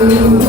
Attention.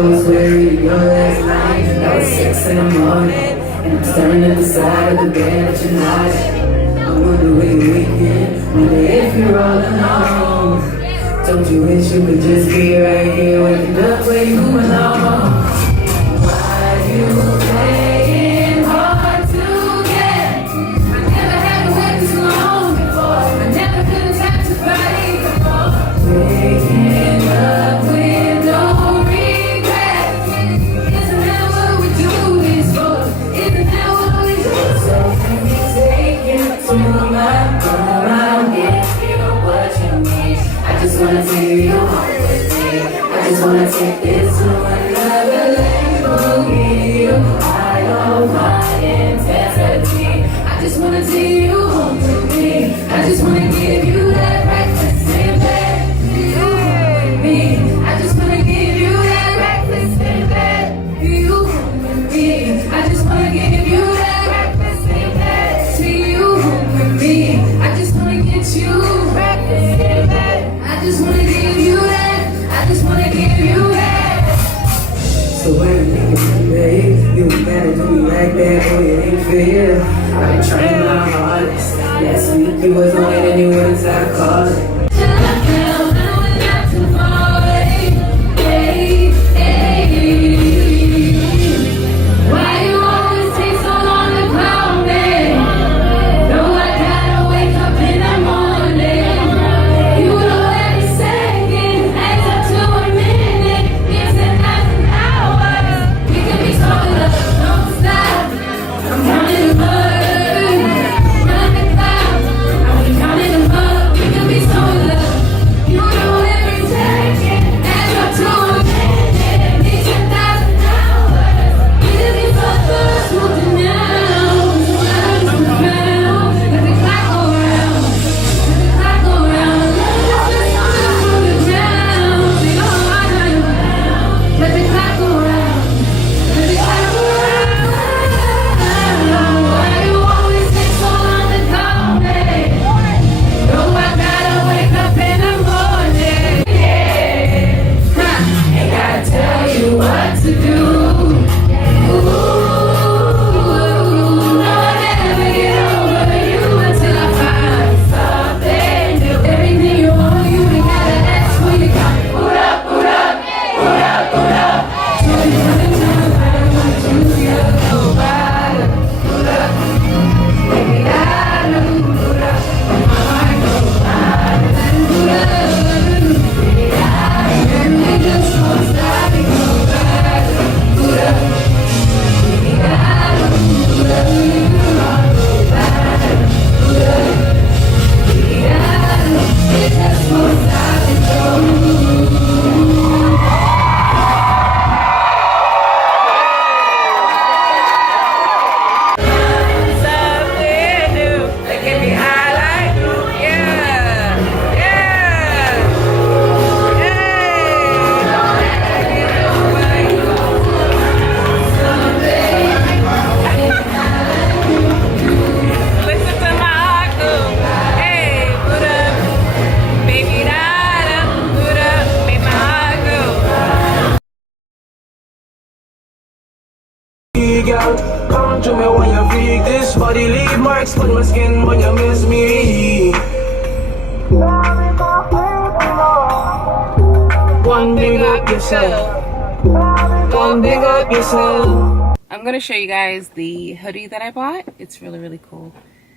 cold sweat reading your last night. Now it's 6 in the morning, and I'm staring at the side of the bed that you're not. I wonder where your weekend, wonder if you're all alone. Don't you wish you could just be right here, waking up where you belong? Why you playing hard to get? I never had to wait this long before. I never could have had to fight before. Waking up with no regrets. Isn't that what we do this for? Isn't that what we do? So let me take you to my home. I'll give you what you need. I just wanna take you home with me. I just wanna take this to another level. Give you all of my intensity. I just wanna take you home with me. I just wanna give you that breakfast in bed. You home with me. I just wanna give you that breakfast in bed. You home with me. I just wanna give you that breakfast in bed. See you home with me. I just wanna get you breakfast in bed. I just wanna give you that. I just wanna give you that. So wait a minute, babe. You ain't gotta do me like that, boy, it ain't fair. I've been trying my hardest. Last week you was on it and you wouldn't stop calling. Why you always take so long to call me? No, I gotta wake up in the morning. You know every second adds up to a minute. It's an hours. We can be talking up, don't stop. I'm counting them up, run the clock. I'm counting them up. We can be talking up. You know every second adds up to a minute. It's 1,000 hours. We can be fucked up, smoking now. Let the clock go round. Let the clock go round. Let the clock go round. Let the clock go round. Why you always take so long to call me? No, I gotta wake up in the morning. Yeah. Ain't gotta tell you what to do. Ooh, I'll never get over you until I find something new. Everything you want, you ain't gotta ask for. You got me. Boot up, boot up, boot up, boot up. So you wanna know how to choose your provider. Boot up, baby, I know. Boot up, my heart goes wild. Boot up, baby, and we just won't stop it. Go back. Boot up, baby, I know. Boot up, you are go back. Boot up, baby, I know. We just won't stop it. Go. Something new that can be highlight. Yeah, listen to my heart go. Hey, put up, baby, da-da. Put up, make my heart go. Girl, come to me when you freak this body, leave marks on my skin when you miss me. One big up yourself. One big up yourself. I'm gonna show you guys the hoodie that I bought. It's really, really cool.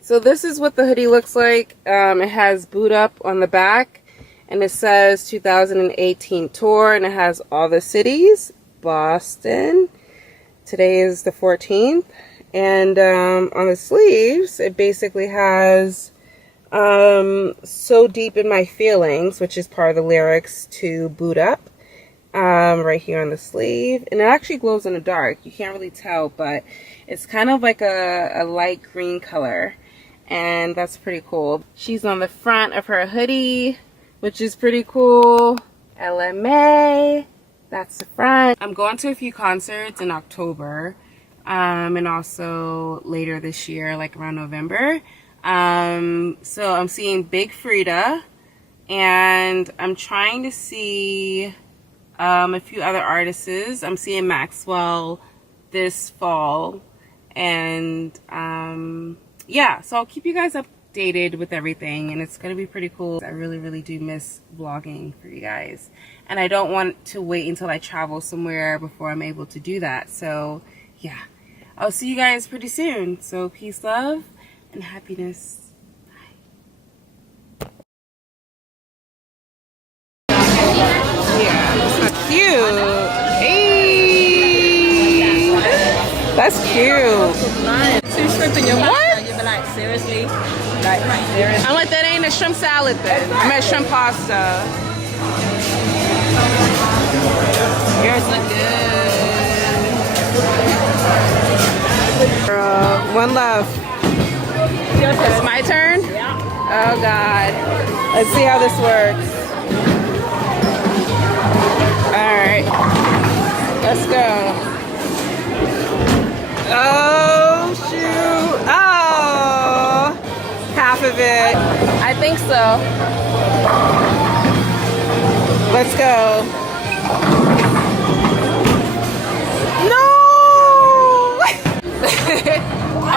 So this is what the hoodie looks like. It has boot up on the back, and it says 2018 tour, and it has all the cities. Boston. Today is the 14th, and on the sleeves it basically has so deep in my feelings, which is part of the lyrics to Boot Up, right here on the sleeve. And it actually glows in the dark. You can't really tell, but it's kind of like a light green color, and that's pretty cool. She's on the front of her hoodie, which is pretty cool. Ella Mai. That's the front. I'm going to a few concerts in October, and also later this year, like around November. So I'm seeing Big Frida, and I'm trying to see a few other artists. I'm seeing Maxwell this fall, and yeah, so I'll keep you guys updated with everything, and it's gonna be pretty cool. I really do miss vlogging for you guys, and I don't want to wait until I travel somewhere before I'm able to do that. So yeah, I'll see you guys pretty soon. So peace, love, and happiness. Cute. Hey, that's cute. Two shrimp in your What? pasta, you'd be like, seriously? Like, seriously? I'm like, that ain't a shrimp salad then. I meant shrimp pasta. Yours look good. Girl, one love. It's my turn? Yeah. Oh God. Let's see how this works. Alright. Let's go. Oh shoot. Oh, half of it. I think so. Let's go. No.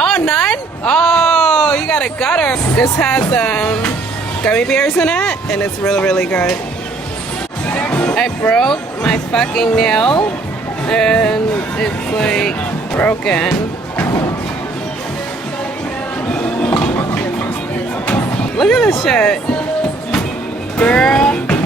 Oh, none? Oh, you got a gutter. This has gummy bears in it, and it's really good. I broke my fucking nail, and it's like broken. Look at this shit. Girl.